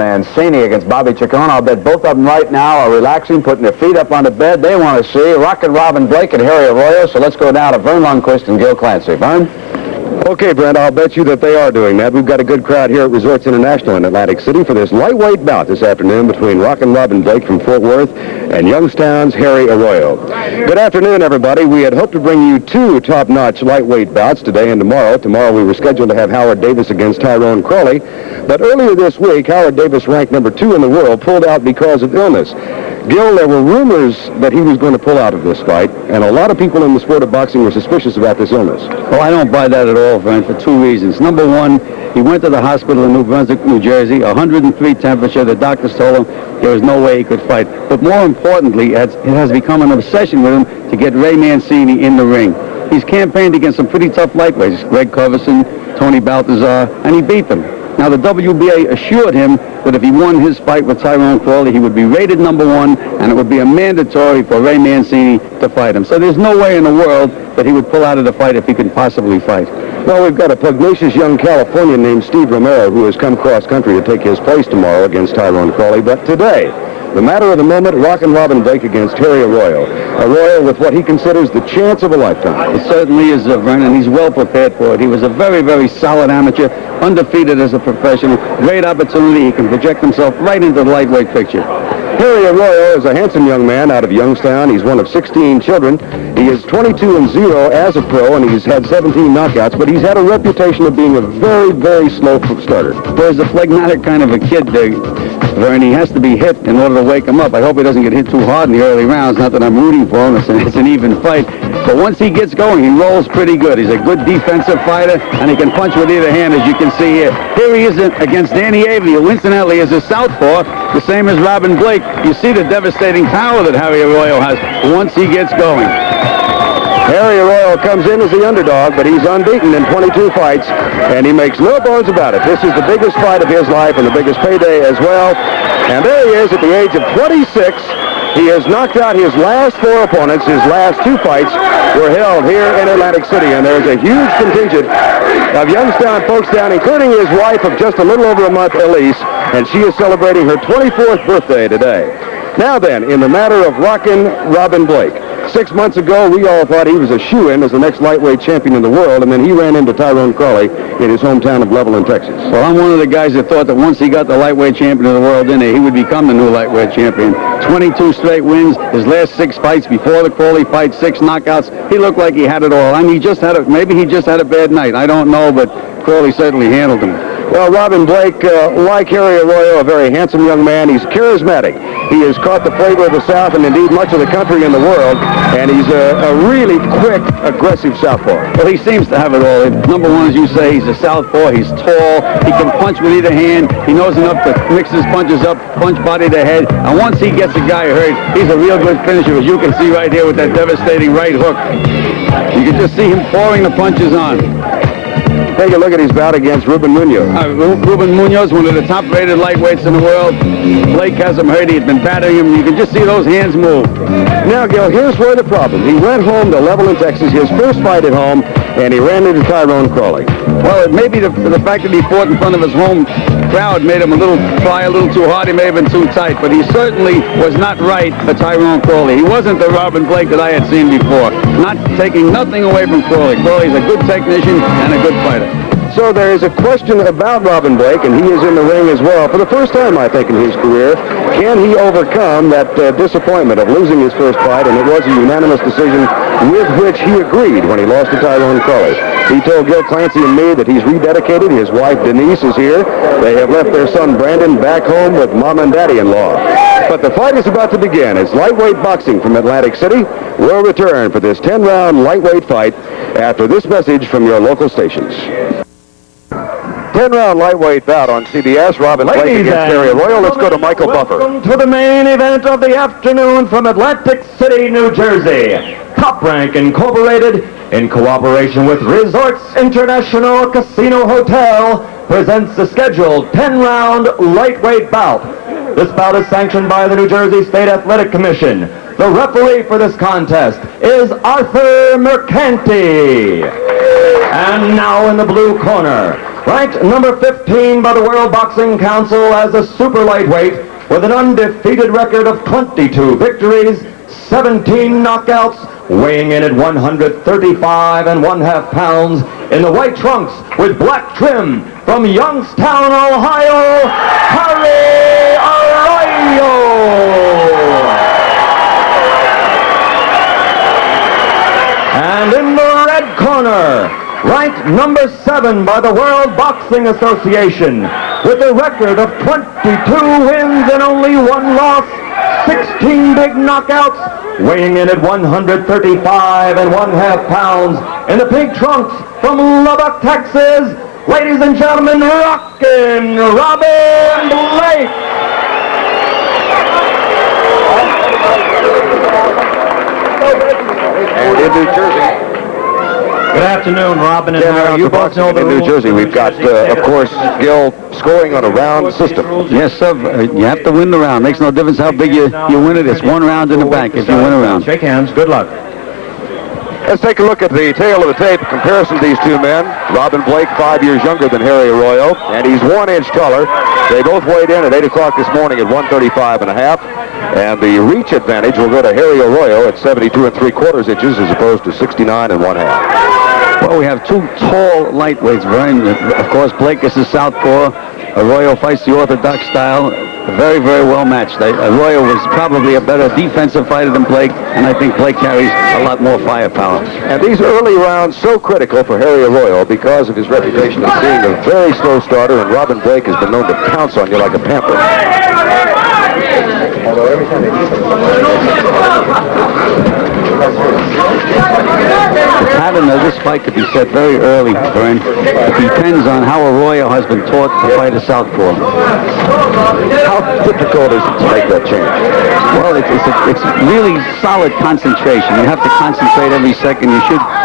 Mancini against Bobby Chacon. I'll bet both of them right now are relaxing, putting their feet up on the bed. They want to see Rockin' Robin Blake and Harry Arroyo. So let's go down to Vern Lundquist and Gil Clancy. Vern? Okay, Brent, I'll bet you that they are doing that. We've got a good crowd here at Resorts International in Atlantic City for this lightweight bout this afternoon between Rockin' Robin Blake from Fort Worth and Youngstown's Harry Arroyo. Good afternoon, everybody. We had hoped to bring you two top-notch lightweight bouts today and tomorrow. Tomorrow we were scheduled to have Howard Davis against Tyrone Crawley. But earlier this week, Howard Davis, ranked number 2 in the world, pulled out because of illness. Gil, there were rumors that he was going to pull out of this fight, and a lot of people in the sport of boxing were suspicious about this illness. Well, I don't buy that at all, Vern, for 2 reasons. Number one, he went to the hospital in New Brunswick, New Jersey, 103 temperature. The doctors told him there was no way he could fight. But more importantly, it has become an obsession with him to get Ray Mancini in the ring. He's campaigned against some pretty tough lightweights, Greg Coverson, Tony Baltazar, and he beat them. Now, the WBA assured him that if he won his fight with Tyrone Crawley, he would be rated number 1, and it would be a mandatory for Ray Mancini to fight him. So there's no way in the world that he would pull out of the fight if he could possibly fight. Well, we've got a pugnacious young Californian named Steve Romero who has come cross-country to take his place tomorrow against Tyrone Crawley. But today, the matter of the moment, Rockin' Robin Blake against Harry Arroyo. Arroyo with what he considers the chance of a lifetime. It certainly is, Vernon. He's well prepared for it. He was a very, very solid amateur, undefeated as a professional. Great opportunity. He can project himself right into the lightweight picture. Harry Arroyo is a handsome young man out of Youngstown. He's one of 16 children. He is 22-0 as a pro, and he's had 17 knockouts, but he's had a reputation of being a very, very slow starter. There's a phlegmatic kind of a kid there, Vern. He has to be hit in order to wake him up. I hope he doesn't get hit too hard in the early rounds. Not that I'm rooting for him. It's an even fight. But once he gets going, he rolls pretty good. He's a good defensive fighter, and he can punch with either hand, as you can see here. Here he is against Danny Avery, who incidentally is a southpaw, the same as Robin Blake. You see the devastating power that Harry Arroyo has once he gets going. Harry Arroyo comes in as the underdog, but he's unbeaten in 22 fights, and he makes no bones about it. This is the biggest fight of his life and the biggest payday as well. And there he is at the age of 26. He has knocked out his last 4 opponents. His last 2 fights were held here in Atlantic City, and there's a huge contingent of Youngstown folks down, including his wife of just a little over a month, Elise, and she is celebrating her 24th birthday today. Now then, in the matter of Rockin' Robin Blake, 6 months ago, we all thought he was a shoo-in as the next lightweight champion in the world, and then he ran into Tyrone Crawley in his hometown of Levelland, Texas. Well, I'm one of the guys that thought that once he got the lightweight champion of the world in there, he would become the new lightweight champion. 22 straight wins, his last 6 fights before the Crawley fight, 6 knockouts. He looked like he had it all. I mean, maybe he just had a bad night. I don't know, but Crawley certainly handled him. Well, Robin Blake, like Harry Arroyo, a very handsome young man. He's charismatic. He has caught the flavor of the South and indeed much of the country in the world, and he's a really quick, aggressive southpaw. Well, he seems to have it all. Number one, as you say, he's a southpaw. He's tall. He can punch with either hand. He knows enough to mix his punches up, punch body to head. And once he gets a guy hurt, he's a real good finisher, as you can see right here with that devastating right hook. You can just see him pouring the punches on. Take a look at his bout against Ruben Munoz. Ruben Munoz, one of the top-rated lightweights in the world. Blake has him hurt. He's been battering him. You can just see those hands move. Now, Gil, here's where the problem. He went home to Levelland, Texas, his first fight at home, and he ran into Tyrone Crawley. Well, it may be the fact that he fought in front of his home crowd made him try a little too hard. He may have been too tight, but he certainly was not right for Tyrone Crawley. He wasn't the Robin Blake that I had seen before. Not taking nothing away from Crawley. Crawley's a good technician and a good fighter. So there is a question about Robin Blake, and he is in the ring as well. For the first time, I think, in his career, can he overcome that disappointment of losing his first fight, and it was a unanimous decision with which he agreed when he lost to Tyrone Crawley. He told Gil Clancy and me that he's rededicated. His wife, Denise, is here. They have left their son, Brandon, back home with mom and daddy-in-law. But the fight is about to begin. It's lightweight boxing from Atlantic City. We'll return for this 10-round lightweight fight after this message from your local stations. 10-round lightweight bout on CBS. Robin Blake against Harry Arroyo. Let's go to Michael Buffer. Welcome to the main event of the afternoon from Atlantic City, New Jersey. Top Rank Incorporated, in cooperation with Resorts International Casino Hotel, presents the scheduled 10-round lightweight bout. This bout is sanctioned by the New Jersey State Athletic Commission. The referee for this contest is Arthur Mercanti. And now in the blue corner, Ranked number 15 by the World Boxing Council as a super lightweight with an undefeated record of 22 victories, 17 knockouts, weighing in at 135 1/2 pounds in the white trunks with black trim from Youngstown, Ohio, Harry Arroyo. And in the red corner, ranked number 7 by the World Boxing Association with a record of 22 wins and only 1 loss, 16 big knockouts, weighing in at 135 1/2 pounds in the pink trunks from Lubbock, Texas, ladies and gentlemen, Rockin' Robin Blake. And in New Jersey. Good afternoon, Robin and Harry. You both know the in New rules. Jersey. We've got, of course, Gil scoring on a round system. Yes, sir. You have to win the round. Makes no difference how big you win it. It's 1 round in the bank if you win a round. Shake hands. Good luck. Let's take a look at the tail of the tape comparison of these two men. Robin Blake, 5 years younger than Harry Arroyo, and he's 1 inch taller. They both weighed in at 8 o'clock this morning at 135 1/2. And the reach advantage will go to Harry Arroyo at 72 3/4 inches as opposed to 69 1/2. Well, we have 2 tall lightweights, Vern. Of course, Blake is a southpaw. Arroyo fights the orthodox style. Very, very well matched. Arroyo was probably a better defensive fighter than Blake, and I think Blake carries a lot more firepower. And these early rounds so critical for Harry Arroyo because of his reputation as being a very slow starter, and Robin Blake has been known to pounce on you like a panther. The pattern of this fight could be set very early, Vern. It depends on how Arroyo has been taught to fight a southpaw. How difficult is it to make that change? Well, it's really solid concentration. You have to concentrate every second.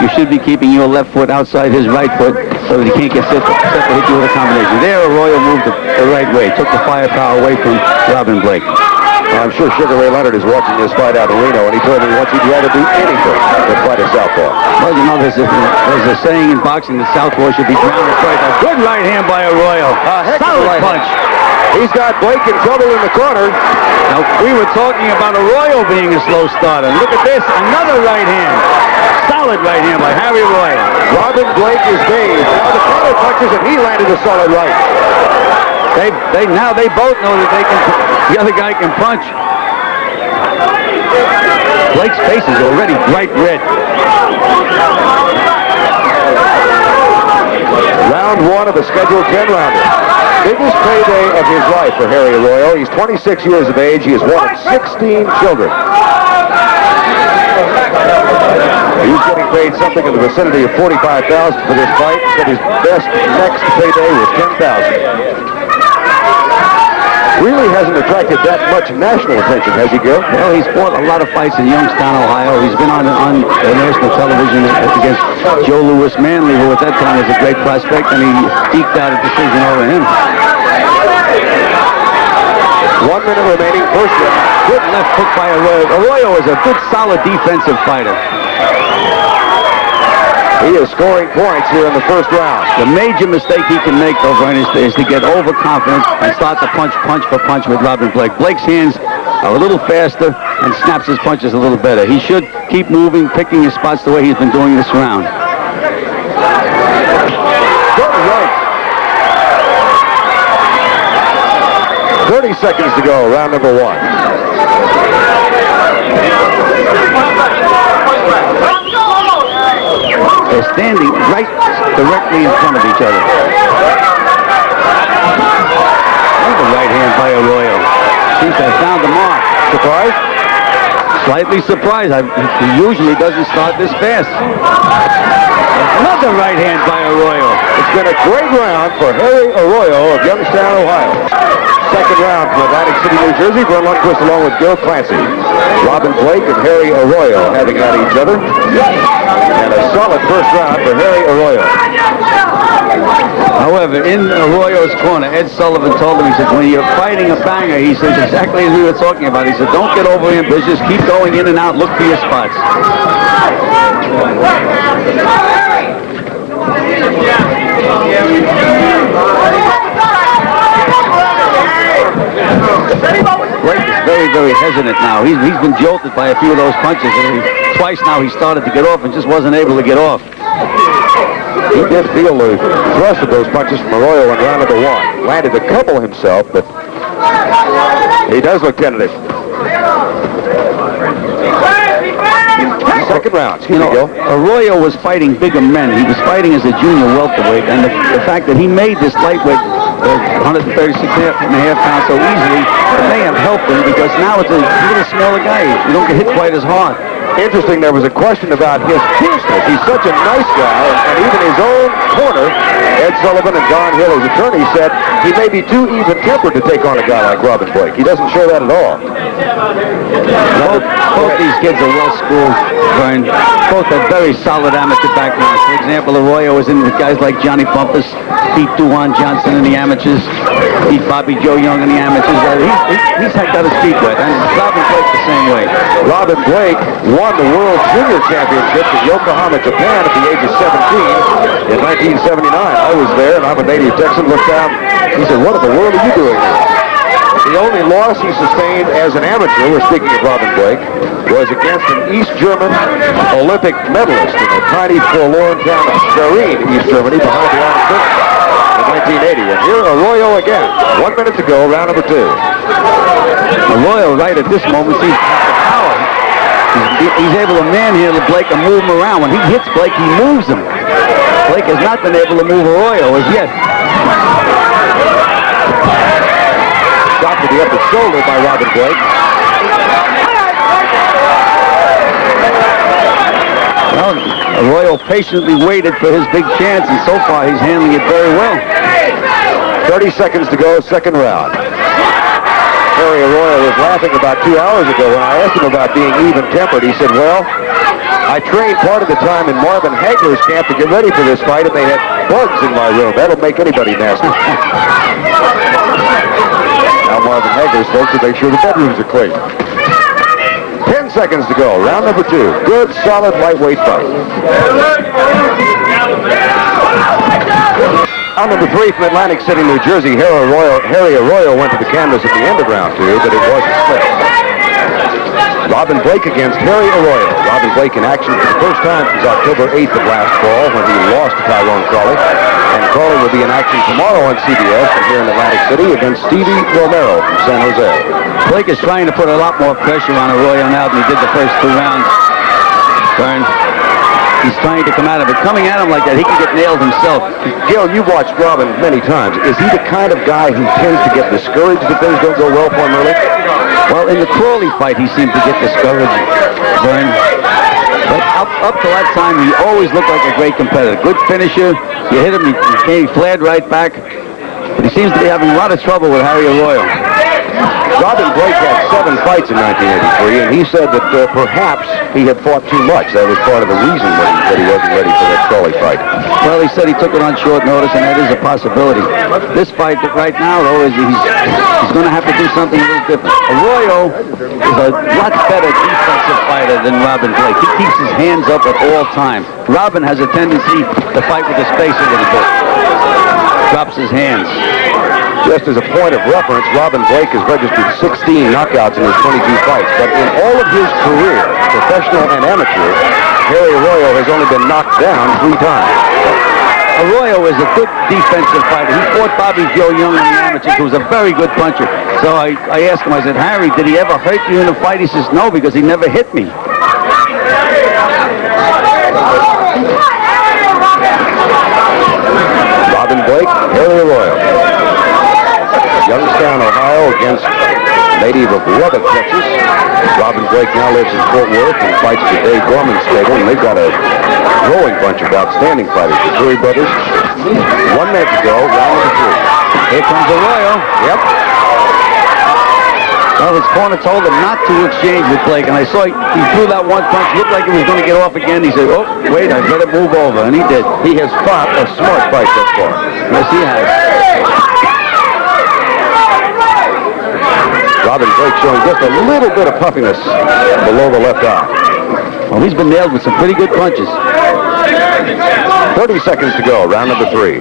You should be keeping your left foot outside his right foot so that he can't get set to hit you with a combination. There, Arroyo moved the right way, took the firepower away from Robin Blake. I'm sure Sugar Ray Leonard is watching this fight out in Reno, and he told me once he'd rather do anything than fight a southpaw. Well, you know, there's a saying in boxing that southpaw should be drowned in fight. A good right hand by Arroyo. Solid punch. He's got Blake in trouble in the corner. Now, we were talking about Arroyo being a slow starter. Look at this, another right hand. Solid right hand by Harry Arroyo. Robin Blake is dazed. Now the counter punches, and he landed a solid right. Now they both know that the other guy can punch. Blake's face is already bright red. Round 1 of the scheduled 10-rounder. Biggest payday of his life for Harry Arroyo. He's 26 years of age. He has one of 16 children. He's getting paid something in the vicinity of $45,000 for this fight. But his best next payday was $10,000. Really hasn't attracted that much national attention, has he, Gil? Well, he's fought a lot of fights in Youngstown, Ohio. He's been on national television against Joe Louis Manley, who at that time was a great prospect, and he eked out a decision over him. 1 minute remaining, first round. Good left hook by Arroyo. Arroyo is a good, solid defensive fighter. He is scoring points here in the first round. The major mistake he can make, though, Vern, is to get overconfident and start to punch for punch with Robin Blake. Blake's hands are a little faster and snaps his punches a little better. He should keep moving, picking his spots the way he's been doing this round. Good right. 30 seconds to go, round number 1. They're standing right directly in front of each other. Another right hand by Arroyo. Seems to have found the mark. Surprised? Slightly surprised. He usually doesn't start this fast. Another right hand by Arroyo. It's been a great round for Harry Arroyo of Youngstown, Ohio. Second round from Atlantic City, New Jersey. Vern Lundquist along with Gil Clancy. Robin Blake and Harry Arroyo having at each other. And a solid first round for Harry Arroyo. However, in Arroyo's corner, Ed Sullivan told him, he said, when you're fighting a banger, he says, exactly as we were talking about, he said, don't get over ambitious, keep going in and out, look for your spots. Blake is very, very hesitant now. He's been jolted by a few of those punches, and twice now he started to get off and just wasn't able to get off. He did feel the thrust of those punches from Arroyo in round number 1. Landed a couple himself, but he does look tentative. Second round. You know, Arroyo was fighting bigger men. He was fighting as a junior welterweight, and the fact that he made this lightweight 136.5 pounds so easily may have helped him, because now it's a little smaller guy. You don't get hit quite as hard. Interesting, there was a question about his fierceness. He's such a nice guy, and even his own corner, Ed Sullivan and Don Hill, his attorney, said he may be too even-tempered to take on a guy like Robin Blake. He doesn't show that at all. Both these kids are well-schooled, Vern. Both have very solid amateur backgrounds. For example, Arroyo was in with guys like Johnny Bumpus, beat Duan Johnson in the amateurs, beat Bobby Joe Young in the amateurs. He's got his feet wet, and Robin Blake the same way. Robin Blake won the World Junior Championships in Yokohama, Japan at the age of 17 in 1979. I was there, and I'm a native Texan. Looked down. He said, "What in the world are you doing here?" The only loss he sustained as an amateur, we're speaking of Robin Blake, was against an East German Olympic medalist in a tiny forlorn town of Schwerin, East Germany, behind the Iron Curtain in 1980. And here Arroyo again. 1 minute to go, round number 2. Arroyo, right at this moment, sees power. He's able to manhandle Blake and move him around. When he hits Blake, he moves him. Blake has not been able to move Arroyo as yet. Shot to the upper shoulder by Robin Blake. Well, Arroyo patiently waited for his big chance, and so far he's handling it very well. 30 seconds to go, second round. Harry Arroyo was laughing about 2 hours ago when I asked him about being even-tempered. He said, "Well, I trained part of the time in Marvin Hagler's camp to get ready for this fight, and they had bugs in my room. That'll make anybody nasty." Now Marvin Hagler's folks to make sure the bedrooms are clean. 10 seconds to go, round number 2. Good, solid, lightweight fight. Round number 3 from Atlantic City, New Jersey. Harry Arroyo went to the canvas at the end of round 2, but it was a split. Robin Blake against Harry Arroyo. Robin Blake in action for the first time since October 8th of last fall when he lost to Tyrone Crawley. And Crawley will be in action tomorrow on CBS and here in Atlantic City against Stevie Romero from San Jose. Blake is trying to put a lot more pressure on Arroyo now than he did the first 2 rounds. Vern. He's trying to come at him, but coming at him like that, he can get nailed himself. Gil, you've watched Robin many times. Is he the kind of guy who tends to get discouraged if things don't go well for him early? Well, in the Crawley fight, he seemed to get discouraged, Vern. But up to that time, he always looked like a great competitor. Good finisher. You hit him, he flared right back. But he seems to be having a lot of trouble with Harry Arroyo. Robin Blake had 7 fights in 1983, and he said that perhaps he had fought too much. That was part of the reason that he wasn't ready for that Crawley fight. Well, he said he took it on short notice, and that is a possibility. This fight right now, though, is he's going to have to do something a little different. Arroyo is a lot better defensive fighter than Robin Blake. He keeps his hands up at all times. Robin has a tendency to fight with his face a little bit. Drops his hands. Just as a point of reference, Robin Blake has registered 16 knockouts in his 22 fights. But in all of his career, professional and amateur, Harry Arroyo has only been knocked down 3 times. Arroyo is a good defensive fighter. He fought Bobby Joe Young in the amateurs, who was a very good puncher. So I asked him, I said, "Harry, did he ever hurt you in a fight?" He says, "No, because he never hit me." Robin Blake, Harry Arroyo. Youngstown, Ohio against native of Lubbock, Texas. Robin Blake now lives in Fort Worth and fights at the Dave Gorman Stable, and they've got a growing bunch of outstanding fighters. The Curry brothers. 1 minute to go, round number 3. Here comes Arroyo. Yep. Well, his corner told him not to exchange with Blake, and I saw he threw that one punch. Looked like he was going to get off again. He said, "Oh, wait, I better move over," and he did. He has fought a smart fight thus far. Yes, he has. Robin Blake showing just a little bit of puffiness below the left eye. Well, he's been nailed with some pretty good punches. 30 seconds to go, round number 3.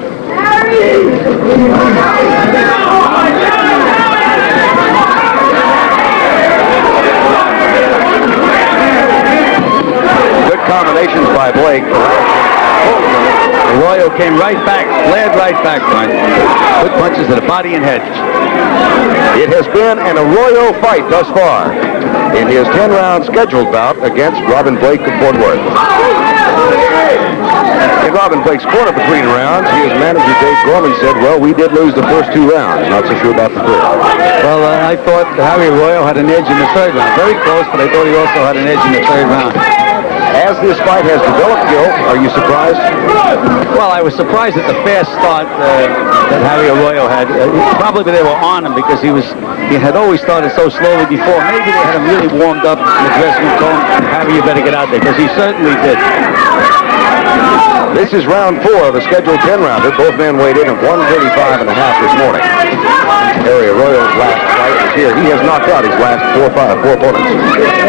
Good combinations by Blake. Arroyo came right back, flared right back, Brian. Good punches to the body and head. It has been an Arroyo fight thus far in his 10-round scheduled bout against Robin Blake of Fort Worth. In Robin Blake's corner between rounds, his manager Dave Gorman said, well, we did lose the first 2 rounds. Not so sure about the third. Well, I thought Harry Arroyo had an edge in the third round. Very close, but I thought he also had an edge in the third round. As this fight has developed, Gil, are you surprised? Well, I was surprised at the fast start that Harry Arroyo had. Probably they were on him because he had always started so slowly before. Maybe they had him really warmed up in the dressing room, told him, Harry, you better get out there, because he certainly did. This is round 4 of a scheduled 10-rounder. Both men weighed in at 135.5 this morning. Harry Arroyo's last fight is here. He has knocked out his last four opponents.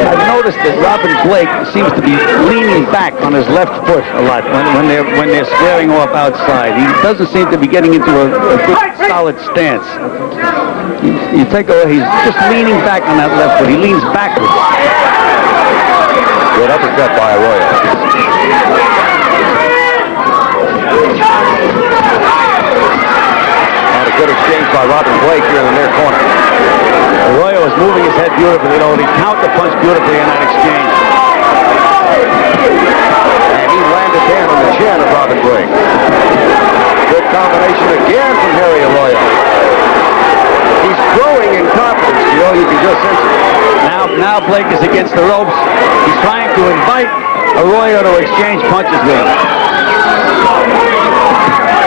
I've noticed that Robin Blake seems to be leaning back on his left foot a lot when they're squaring off outside. He doesn't seem to be getting into a good solid stance. You take away, he's just leaning back on that left foot. He leans backwards. Good uppercut by Arroyo. And a good exchange by Robin Blake here in the near corner. Arroyo is moving his head beautifully, though. He counter-punched beautifully in that exchange. And he landed down on the chin of Robin Blake. Good combination again from Harry Arroyo. He's growing in confidence, you can just sense it. Now Blake is against the ropes. He's trying to invite Arroyo to exchange punches with him.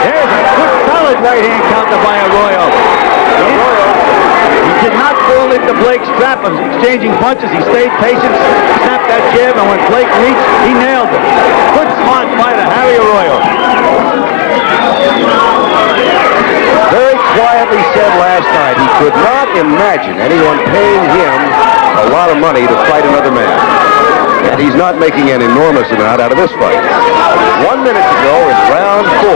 There's a good solid right hand counter by Arroyo. He did not fall into Blake's trap of exchanging punches. He stayed patient, snapped that jab, and when Blake reached, he nailed him. Good smart fighter, Harry Arroyo. Very quietly said last night he could not imagine anyone paying him a lot of money to fight another man. And he's not making an enormous amount out of this fight. 1 minute to go in round 4.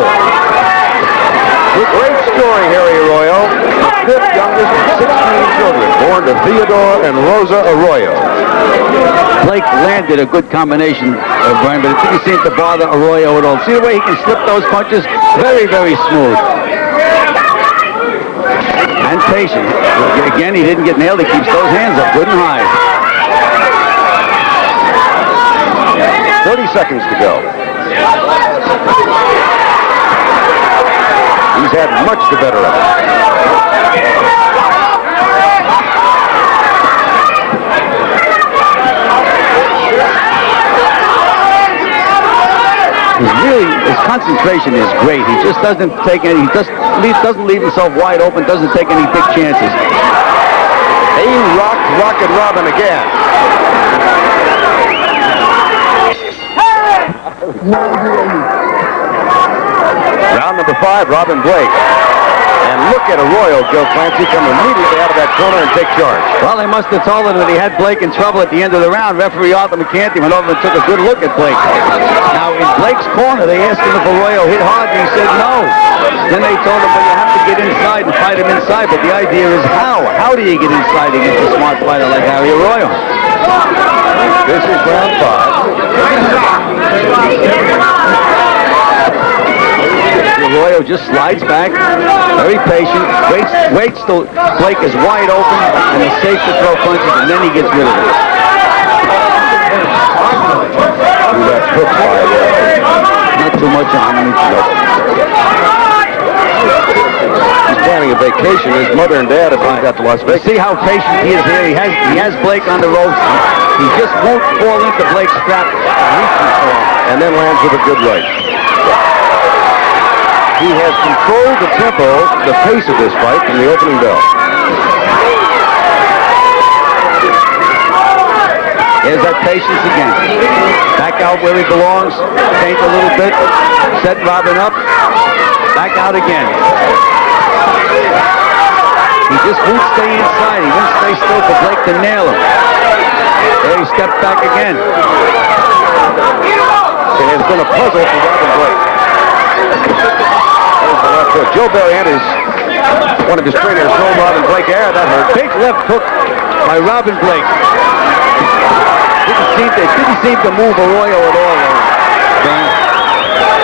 Great story, Harry Arroyo. The 5th youngest of 16 children, born to Theodore and Rosa Arroyo. Blake landed a good combination, Brian, but it didn't seem to bother Arroyo at all. See the way he can slip those punches? Very, very smooth. And patient. Again, he didn't get nailed. He keeps those hands up good and high. 30 seconds to go. He's had much the better of it. His concentration is great. He just doesn't take any, doesn't leave himself wide open, doesn't take any big chances. He rocked Rocket Robin again. Round number 5, Robin Blake. And look at Arroyo, Joe Clancy, come immediately out of that corner and take charge. Well, they must have told him that he had Blake in trouble at the end of the round. Referee Arthur McCanty went over and took a good look at Blake. Now, in Blake's corner, they asked him if Arroyo hit hard, and he said no. Then they told him, well, you have to get inside and fight him inside. But the idea is how? How do you get inside against a smart fighter like Harry Arroyo? This is round 5. Arroyo just slides back, very patient, waits till Blake is wide open and he's safe to throw punches, and then he gets rid of it. That hook by Not too much on him. He's planning a vacation. His mother and dad have got to Las Vegas. See how patient he is here. He has Blake on the ropes. He just won't fall into Blake's trap. And then lands with a good right. He has controlled the tempo, the pace of this fight from the opening bell. There's that patience again. Back out where he belongs, feint a little bit, set Robin up, back out again. He just won't stay inside. He won't stay still for Blake to nail him. There he stepped back again. It has been a puzzle for Robin Blake. There's the left hook. Joe Barriant is one of his trainers told Robin Blake, that hurt. Big left hook by Robin Blake. Didn't seem to move Arroyo at all, though.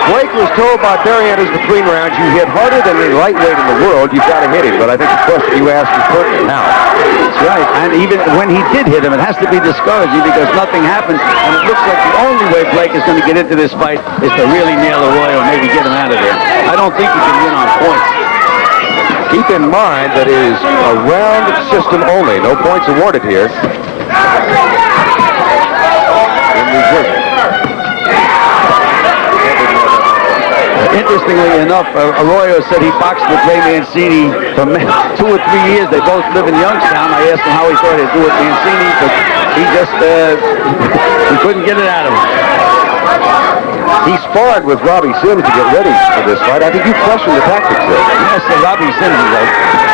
Blake was told by Barriant as between rounds, you hit harder than any lightweight in the world, you've got to hit him. But I think the question you asked is pertinent. How? That's right. And even when he did hit him, it has to be discouraging because nothing happened. And it looks like the only way Blake is going to get into this fight is to really nail Arroyo and maybe get him out of there. I don't think he can win on points. Keep in mind that it is a round system only. No points awarded here. In New Jersey. Interestingly enough, Arroyo said he boxed with Ray Mancini for 2 or 3 years. They both live in Youngstown. I asked him how he thought he'd do with Mancini, but he just he couldn't get it out of him. He sparred with Robbie Sims to get ready for this fight. I think you questioned the tactics there. Yes, Robbie Sims is a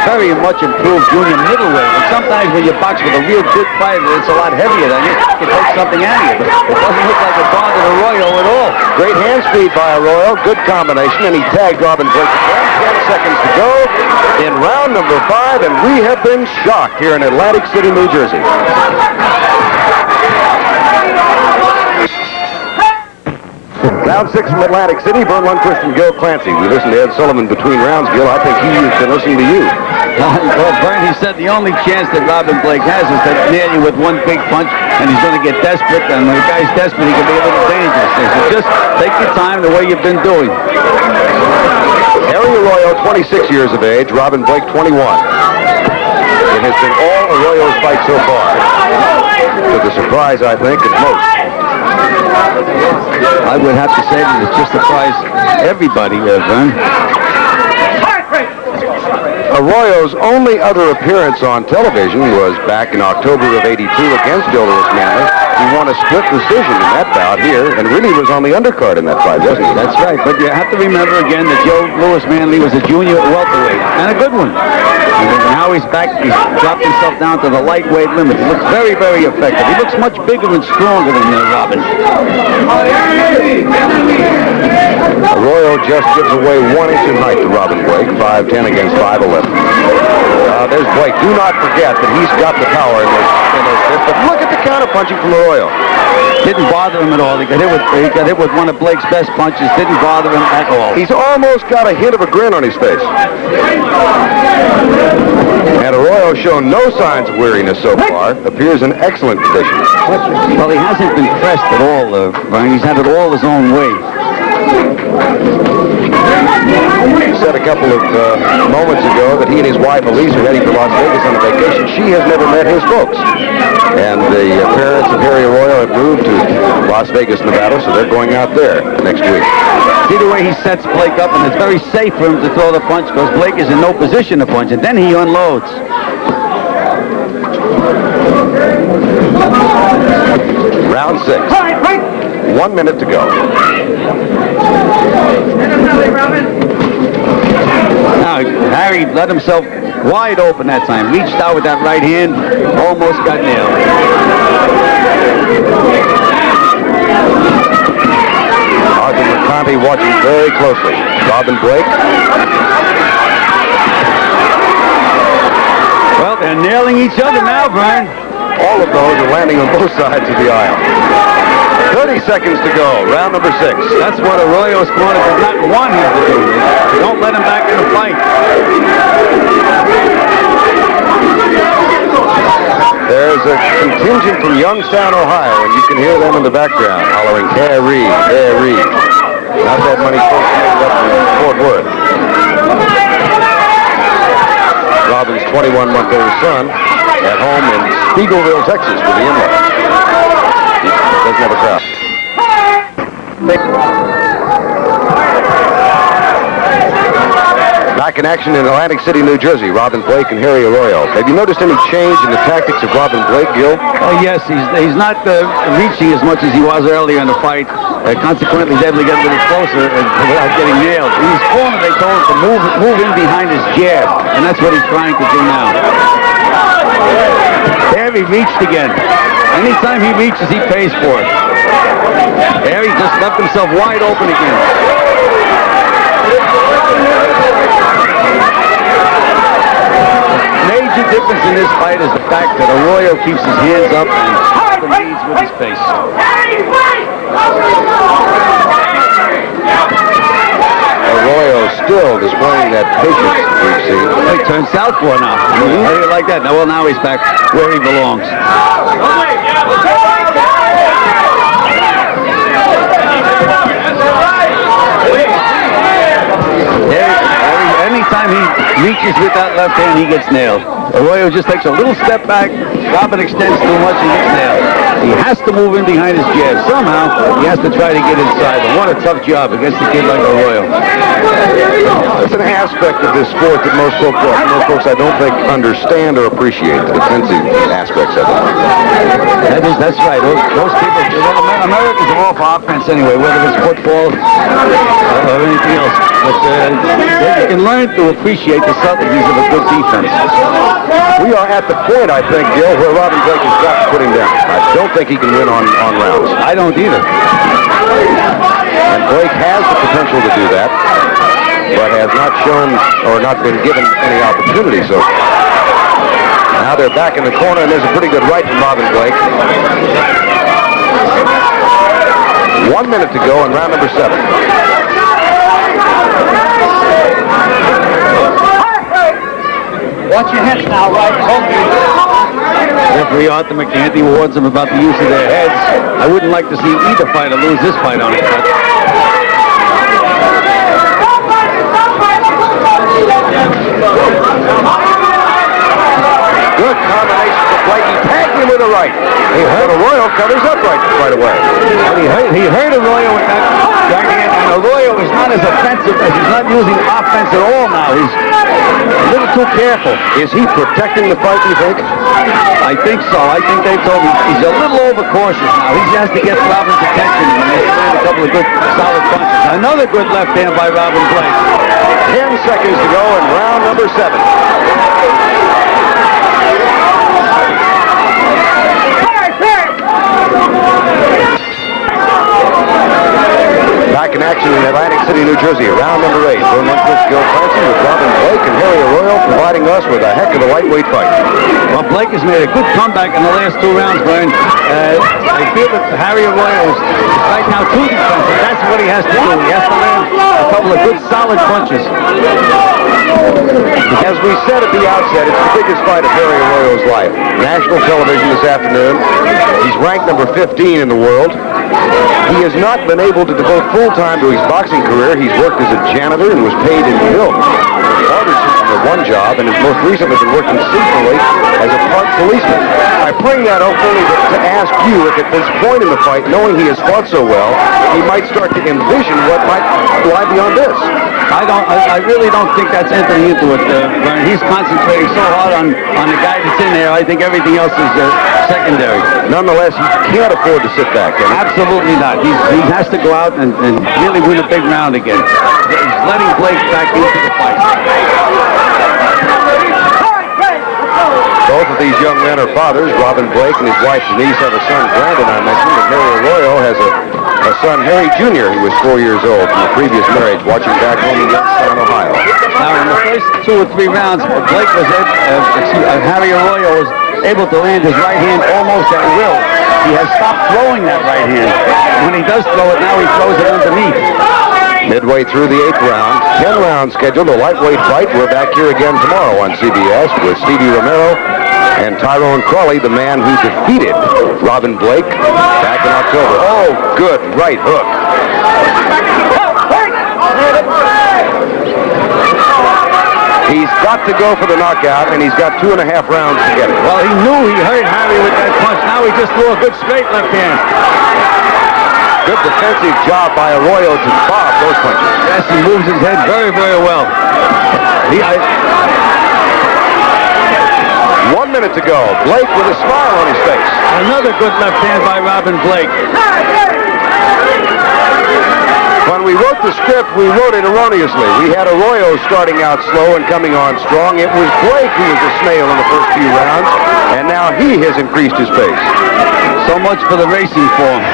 very much improved junior middleweight. And sometimes when you box with a real good fighter, it's a lot heavier than you. It can take something out of you, but it doesn't look like it bothered Arroyo at all. Great hand speed by Arroyo. Good combination, and he tagged Robin Blake again. 10 seconds to go in round number 5, and we have been shocked here in Atlantic City, New Jersey. Round 6 from Atlantic City, Vern Lundquist and Gil Clancy. We listened to Ed Sullivan between rounds, Gil. I think he's been listening to you. Well, Vern, he said the only chance that Robin Blake has is to nail you with one big punch, and he's going to get desperate, and when the guy's desperate, he can be a little dangerous. So just take your time the way you've been doing. Harry Arroyo, 26 years of age, Robin Blake, 21. It has been all Arroyo's fight so far. To the surprise, I think, of most. I would have to say that it's just surprised everybody, Vern. Arroyo's only other appearance on television was back in October of '82 against Joe Louis Manley. He won a split decision in that bout here, and really was on the undercard in that fight, wasn't he? That's right, but you have to remember again that Joe Louis Manley was a junior welterweight, and a good one. And now he's back, he's dropped himself down to the lightweight limit. He looks very, very effective. He looks much bigger and stronger than Robin. Arroyo just gives away 1 inch in height to Robin Blake, 5'10" against 5'11". There's Blake. Do not forget that he's got the power in those fists, but look at the counter-punching from Arroyo. Didn't bother him at all. He got hit with one of Blake's best punches. Didn't bother him at all. He's almost got a hint of a grin on his face. And Arroyo shown no signs of weariness so far. Appears in excellent condition. Well, he hasn't been pressed at all, Brian. He's had it all his own way. He said a couple of moments ago that he and his wife Elise are heading for Las Vegas on a vacation. She has never met his folks. And the parents of Harry Arroyo have moved to Las Vegas, Nevada, so they're going out there next week. See the way he sets Blake up, and it's very safe for him to throw the punch because Blake is in no position to punch, and then he unloads. Round 6. 1 minute to go. Now, Harry let himself wide open that time. Reached out with that right hand. Almost got nailed. Arthur McConty watching very closely. Robin Blake. Well, they're nailing each other now, Brian. All of those are landing on both sides of the aisle. 30 seconds to go. Round number 6. That's what Arroyo's corner does not want him to do. Don't let him back in the fight. There's a contingent from Youngstown, Ohio, and you can hear them in the background hollering, Harry, Harry. Not that many folks ended up in Fort Worth. Robin's 21-month-old son at home in Spiegelville, Texas, with the in-laws. He doesn't have a crowd. Back in action in Atlantic City, New Jersey, Robin Blake and Harry Arroyo. Have you noticed any change in the tactics of Robin Blake, Gil? Oh, yes. He's not reaching as much as he was earlier in the fight. Consequently, he's able to get a little closer without getting nailed. In his corner, they told him to move in behind his jab, and that's what he's trying to do now. There he reached again. Anytime he reaches, he pays for it. There he just left himself wide open again. Major difference in this fight is the fact that Arroyo keeps his hands up and leads with his face. Arroyo still displaying that patience we've seen. He turned southpaw now. How do you like that? Now, well, now he's back where he belongs. Anytime he reaches with that left hand, he gets nailed. Arroyo just takes a little step back, Robin extends too much, and gets nailed. He has to move in behind his jab. Somehow, he has to try to get inside. And what a tough job against a kid like Arroyo. It's an aspect of this sport that most folks I don't think understand or appreciate, the defensive aspects of it. That's right. Those people, Americans are all for offense anyway, whether it's football or anything else. But you can learn to appreciate the subtleties of a good defense. We are at the point, I think, Gil, where Robin Blake has got to put him down. I don't think he can win on rounds. I don't either. And Blake has the potential to do that, but has not shown or not been given any opportunity. So now they're back in the corner, and there's a pretty good right from Robin Blake. 1 minute to go in round number 7. Watch your heads now, right? Referee Arthur McCanty warns them about the use of their heads. I wouldn't like to see either fighter lose this fight on it. Good combination for Blake. He tagged him with a right. He hurt Arroyo, covers up right away. And he hurt Arroyo with that right hand, and Arroyo is not as offensive as he's not using offense at all now. He's a little too careful. Is he protecting the fight, do you think? I think so. I think they told me he's a little overcautious now. He has to get Robin's attention and they land a couple of good, solid punches. Another good left hand by Robin Blake. 10 seconds to go in round number 7. Back in action in Atlantic City, New Jersey, round number 8. Bill Memphis, Gil Clancy with Robin Blake and Harry Arroyo providing us with a heck of a lightweight fight. Well, Blake has made a good comeback in the last 2 rounds, Brian. I feel that Harry Arroyo is right now too defensive. That's what he has to do. He has to land a couple of good, solid punches. As we said at the outset, it's the biggest fight of Harry Arroyo's life. National television this afternoon. He's ranked number 15 in the world. He has not been able to devote full time to his boxing career. He's worked as a janitor and was paid in film. Started just from the one job and has most recently been working seasonally as a park policeman. I bring that up only to ask you if at this point in the fight, knowing he has fought so well, he might start to envision what might lie beyond this. I really don't think that's entering into it, Brian. He's concentrating so hard on the guy that's in there. I think everything else is secondary. Nonetheless, he can't afford to sit back. Absolutely not. He has to go out and really win a big round again. He's letting Blake back into the fight. Both of these young men are fathers. Robin Blake and his wife Denise have a son, Brandon, I mentioned. And Harry Arroyo has a son, Harry Jr., who was 4 years old from a previous marriage, watching back home in Youngstown, Ohio. Now, in the first 2 or 3 rounds, Blake was Harry Arroyo was able to land his right hand almost at will. He has stopped throwing that right hand. When he does throw it, now he throws it underneath. Midway through the 8th round, 10 rounds scheduled, a lightweight fight. We're back here again tomorrow on CBS with Stevie Romero and Tyrone Crawley, the man who defeated Robin Blake back in October. Oh, good right hook. He's got to go for the knockout, and he's got 2.5 rounds to get it. Well, he knew he hurt Harry with that punch. Now he just threw a good straight left hand. Good defensive job by Arroyo to bob those punches. Yes, he moves his head very, very well. 1 minute to go. Blake with a smile on his face. Another good left hand by Robin Blake. When we wrote the script, we wrote it erroneously. We had Arroyo starting out slow and coming on strong. It was Blake who was a snail in the first few rounds, and now he has increased his pace. So much for the racing form.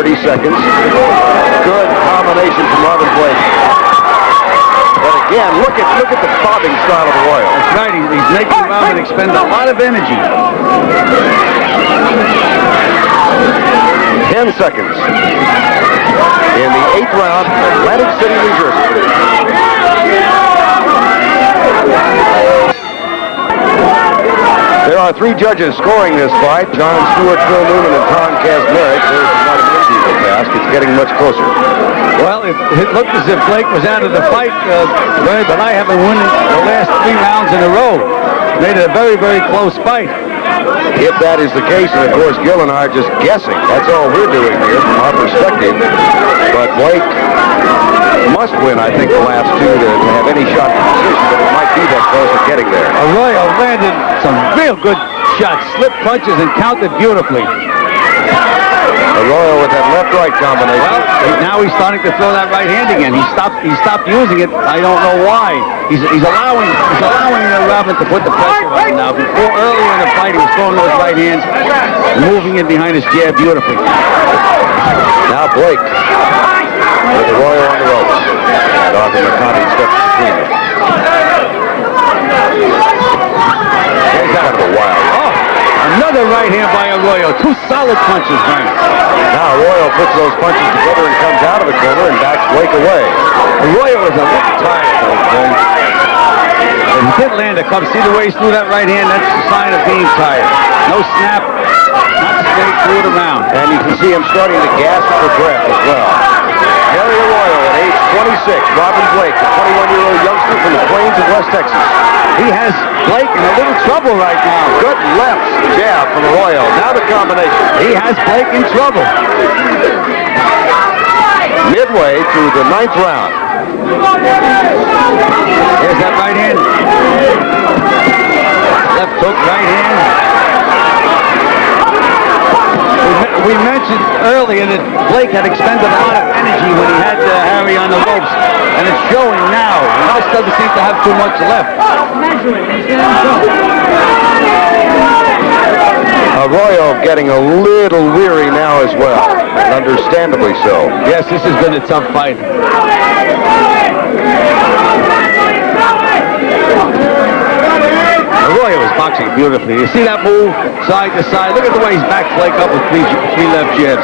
30 seconds. Good combination from Robin Blake. But again, look at the bobbing style of Arroyo. That's right. He's making Robin expend a lot of energy. 10 seconds. In the 8th round, Atlantic City, New Jersey. There are 3 judges scoring this fight: John Stewart, Phil Newman, and Tom Kazmarek. There's not an enviable task. It's getting much closer. Well, it looked as if Blake was out of the fight, but I have been winning the last 3 rounds in a row. Made it a very, very close fight. If that is the case, and of course Gil and I are just guessing, that's all we're doing here from our perspective. But Blake must win, I think, the last 2 to have any shot at the decision, but it might be that close to getting there. Arroyo landed some real good shots, slipped punches, and countered beautifully. Arroyo with that left-right combination. Well, now he's starting to throw that right hand again. He stopped using it. I don't know why. He's allowing Robin to put the pressure on him now. Before, earlier in the fight, he was throwing those right hands, moving in behind his jab beautifully. Now Blake with Arroyo on the ropes. And Arthur McConaughey steps between them. He's kind of a wild. Another right hand by Arroyo. 2 solid punches, man. Now Arroyo puts those punches together and comes out of the corner and backs Blake away. Arroyo is a little tired, though, Jay. But he did land a couple. See the way he threw that right hand? That's a sign of being tired. No snap, not straight, threw it around. And you can see him starting to gasp for breath as well. Harry Arroyo at age 26. Robin Blake, the 21-year-old youngster from the plains of West Texas. He has Blake in a little trouble right now. Good left jab from Arroyo. Now the combination. He has Blake in trouble. Midway through the 9th round. There's that right hand. Left hook, right hand. We mentioned earlier that Blake had expended a lot of energy when he had Harry on the ropes, and it's showing now. He just doesn't seem to have too much left. Arroyo getting a little weary now as well, and understandably so. Yes, this has been a tough fight. Arroyo is boxing beautifully. You see that move side to side? Look at the way he's back Blake up with three left jabs.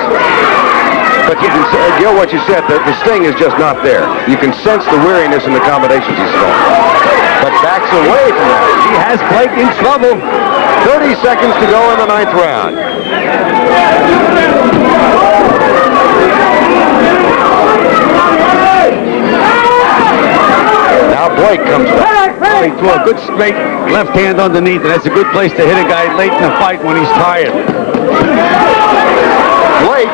But you can, Gil, what you said, the sting is just not there. You can sense the weariness in the combinations he's throwing. But backs away from that. He has Blake in trouble. 30 seconds to go in the 9th round. Now Blake comes back. He threw a good straight left hand underneath, and that's a good place to hit a guy late in the fight when he's tired. Blake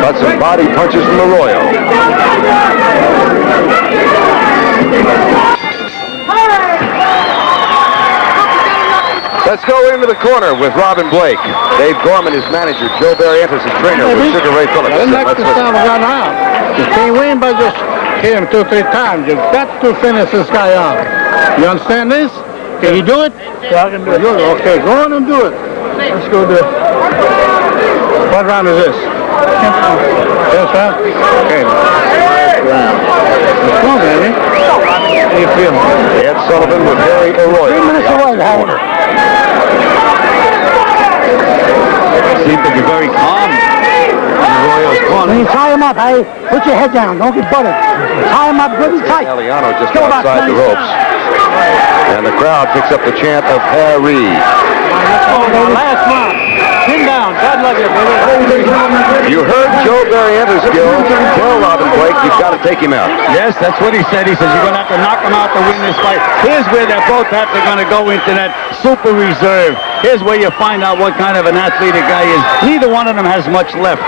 got some body punches from Arroyo. Let's go into the corner with Robin Blake. Dave Gorman, his manager. Joe Barrientos, his trainer, with Sugar Ray Phillips. Let's run out. You can't win by just hit him 2 or 3 times. You've got to finish this guy off. You understand this? Can you do it? Yeah, I can do it. Okay, go on and do it. Let's go do it. What round is this? 10th round? Okay. Let's go, baby. How do you feel? Ed Sullivan with Harry Arroyo. 3 minutes away, Howard. Seemed to be very calm in Arroyo's corner. When you tie him up, hey, put your head down. Don't get butted. Tie him up good and tight. Aliano just outside the ropes. And the crowd picks up the chant of Harry. Last round. Pin down. God love you, baby. You heard Joe Barrientos, Gil. Tell Robin Blake you've got to take him out. Yes, that's what he said. He says you're going to have to knock him out to win this fight. Here's where they're both going to go into that super reserve. Here's where you find out what kind of an athlete a guy is. Neither one of them has much left.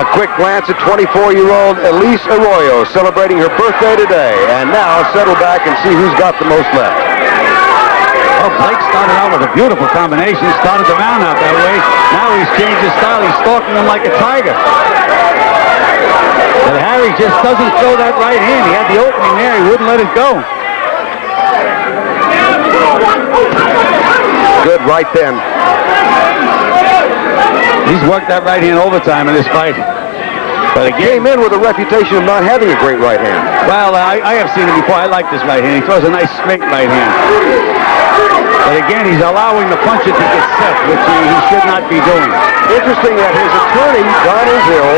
A quick glance at 24-year-old Elise Arroyo celebrating her birthday today. And now settle back and see who's got the most left. Well, Blake started out with a beautiful combination. Started the round out that way. Now he's changed his style. He's stalking him like a tiger. But Harry just doesn't throw that right hand. He had the opening there. He wouldn't let it go. Good right then. He's worked that right hand overtime in this fight. But Came in with a reputation of not having a great right hand. well, I have seen it before. I like this right hand. He throws a nice straight right hand. But again, he's allowing the punches to get set, which he should not be doing. Interesting that his attorney, Don Israel,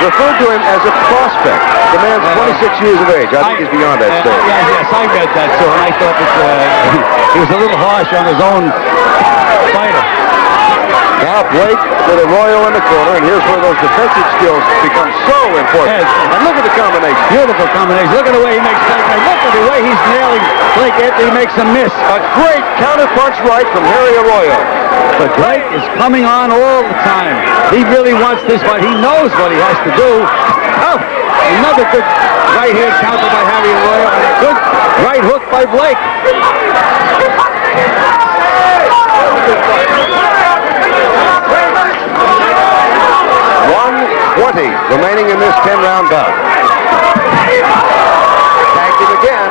referred to him as a prospect. The man's 26 years of age. I think he's beyond that stage. Yes, I read that too, and I thought that he was a little harsh on his own fighter. Now Blake with Arroyo in the corner, and here's where those defensive skills become so important. Yes. And look at the combination. Beautiful combination. Look at the way he makes Blake. Look at the way he's nailing Blake after he makes a miss. A great counterpunch right from Harry Arroyo. But Blake is coming on all the time. He really wants this fight. He knows what he has to do. Oh, another good right hand counter by Harry Arroyo, and a good right hook by Blake. 1:20 remaining in this 10-round bout. Tagged him again.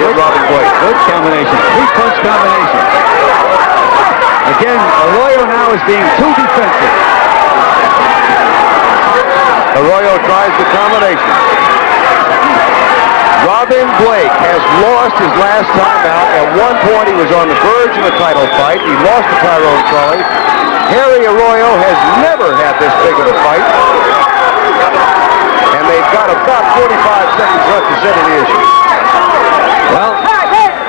Did Robin Blake. Good combination. Three-punch combination. Again, Arroyo now is being too defensive. Arroyo tries the combination. Robin Blake has lost his last time out. At one point, he was on the verge of a title fight. He lost to Tyrone Charlie. Harry Arroyo has never had this big of a fight. And they've got about 45 seconds left to settle the issue. Well,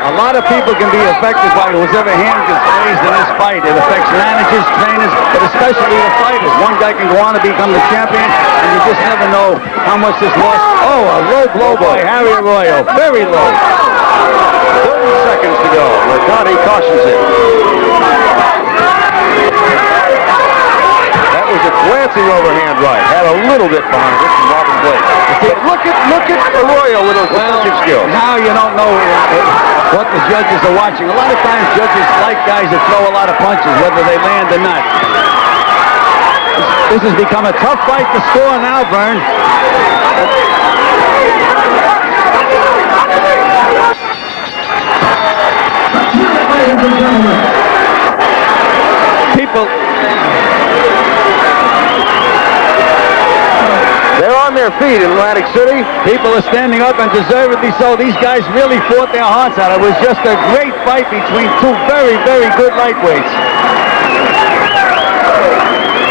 a lot of people can be affected by whoever hand gets raised in this fight. It affects managers, trainers, but especially the fighters. One guy can go on to become the champion, and you just never know how much this loss. Oh, a low blow by Harry Arroyo. Very low. 30 seconds to go. Mercati cautions him. That was a glancing overhand right. Had a little bit behind it from Robin Blake. But look at Arroyo with those defensive skills. Now you don't know what the judges are watching. A lot of times judges like guys that throw a lot of punches, whether they land or not. This has become a tough fight to score now, Vern. People... They're on their feet in Atlantic City. People are standing up, and deservedly so. These guys really fought their hearts out. It was just a great fight between two very, very good lightweights.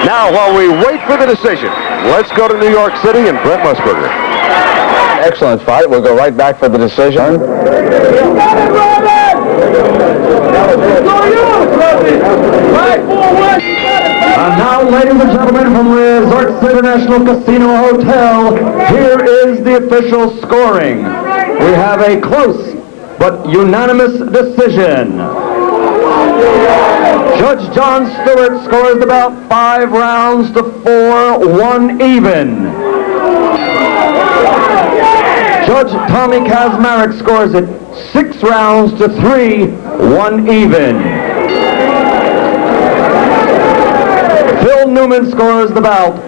Now, while we wait for the decision, let's go to New York City and Brent Musburger. Excellent fight. We'll go right back for the decision. And now, ladies and gentlemen, from Resorts International Casino Hotel, here is the official scoring. We have a close but unanimous decision. Judge John Stewart scores the bout 5 rounds to 4, 1 even. Judge Tommy Kazmarek scores it 6 rounds to 3, 1 even. Phil Newman scores the bout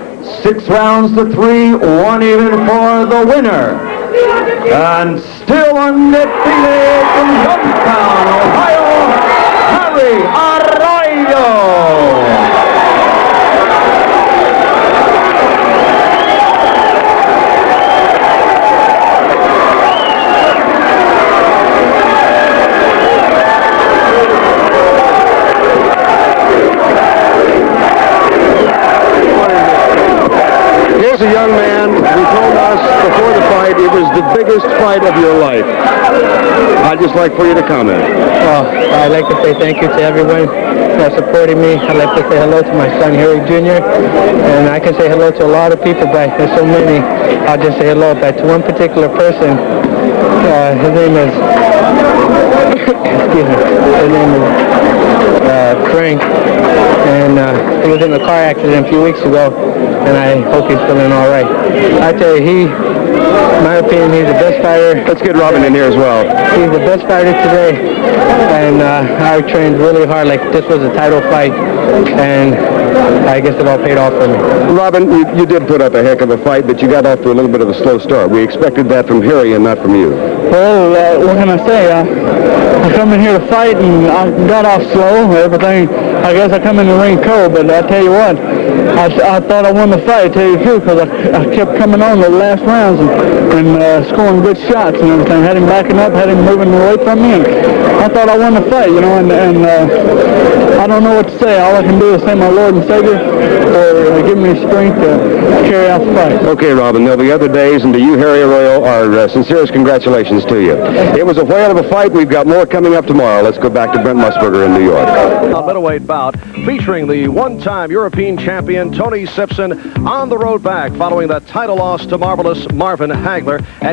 6 rounds to 3, 1 even for the winner. And still undefeated from Youngstown, Ohio, Harry Arroyo. Here's a young man who told us before the fight it was the biggest fight of your life. I'd just like for you to comment. Well, I'd like to say thank you to everyone for supporting me. I'd like to say hello to my son, Harry Jr., and I can say hello to a lot of people, but there's so many. I'll just say hello, but to one particular person, his name is, excuse me, his name is Frank, and he was in a car accident a few weeks ago, and I hope he's feeling all right. I tell you, my opinion, he's the best fighter. Let's get Robin in here as well. He's the best fighter today, and I trained really hard like this was a title fight, and I guess it all paid off for me. Robin, you did put up a heck of a fight, but you got off to a little bit of a slow start. We expected that from Harry and not from you. Well, what can I say? I come in here to fight, and I got off slow. Everything, I guess I come in the ring cold, but I tell you what, I thought I won the fight, to tell you the truth, because I kept coming on the last rounds and scoring good shots and everything. Had him backing up, had him moving away from me, and I thought I won the fight, you know, and I don't know what to say. All I can do is say my Lord and Savior for giving me strength to carry out the fight. Okay, Robin, there'll be other days, and to you, Harry Arroyo, our sincerest congratulations to you. It was a whale of a fight. We've got more coming up tomorrow. Let's go back to Brent Musburger in New York. A middleweight bout featuring the one-time European champion Tony Sipson on the road back following that title loss to marvelous Marvin Hagler. And